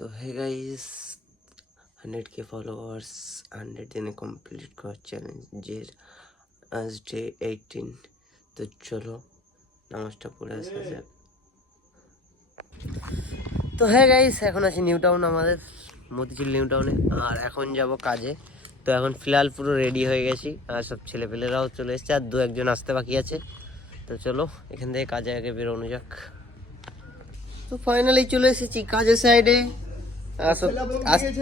तो है guys 100K followers 100 दिने कंप्लीट कर चैलेंजेर आज डे 18। तो चलो নামাজটা পড়ে আসা যাক। তো হ্যাঁ গাইস এখন আছি নিউ টাউন, আমাদের মতিঝিল নিউ টাউনে, আর এখন যাব কাজে। তো এখন ফিলহাল পুরো রেডি হয়ে গেছি আর সব ছেলেপেলেরাও চলে এসেছে, আর দু একজন আসতে বাকি আছে। তো চলো এখান থেকে কাজে আগে বেরোনো যাক। তো ফাইনালি চলে এসেছি কাজের সাইডে, আর সব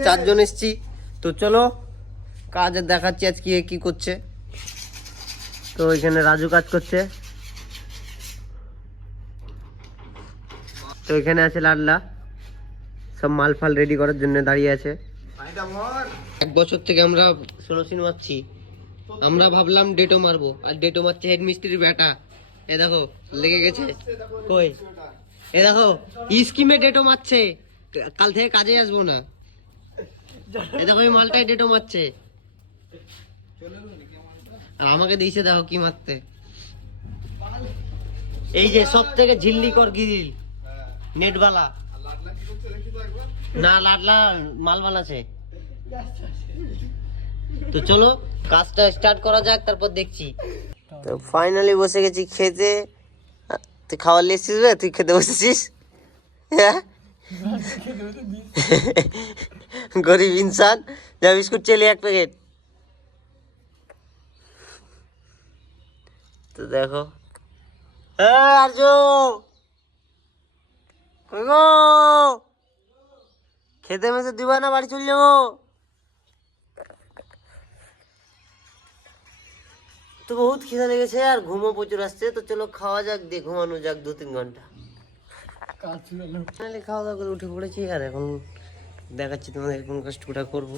চারজন এসেছি। তো চলো কাজে দেখাচ্ছি আজকে কি করছে। তো এখানে রাজু কাজ করছে, তো এখানে আছে লাডলা, সব মাল ফাল রেডি করার জন্য দাঁড়িয়ে আছে। এক বছর থেকে আমরা সোনোসিন মারছি, আমরা ভাবলাম ডেটো মারবো, আর ডেটো মারছে হেড মিস্ত্রির বেটা। এ দেখো লেগে গেছে কই, এ দেখো স্কিমে ডেটো মারছে, কাল থেকে কাজে আসবো না। এ দেখো এই মালটাই ডেটো মারছে, আর আমাকে দিয়েছে দেখো কি মারতে। এই যে সব থেকে ঝিল্লিকর গিরিল নেটওয়ালা, না লাডলা মাল বানাচ্ছে। তো চলো কাজটা স্টার্ট করা যাক, তারপর দেখছি। তো ফাইনালি বসে গেছি খেতে। তুই খাবার লিয়েছিস রে, তুই খেতে বসেছিস? হ্যাঁ গরিব ইনসান, যা বিস্কুট চেলি এক প্যাকেট। তো দেখো হ্যাঁ আর্য কই গো, খেতে মেতে দিবা না, বাড়ি চলে যাবো। তো বহুত খিদা লেগেছে আর ঘুমও প্রচুর আসছে। তো চলো খাওয়া যাক, দিয়ে ঘুমানো যাক 2-3 ঘন্টা। খাওয়া দাওয়া করে উঠে পড়েছি, আর এখন দেখাচ্ছি তোমাদের কোন কাজটা করবো।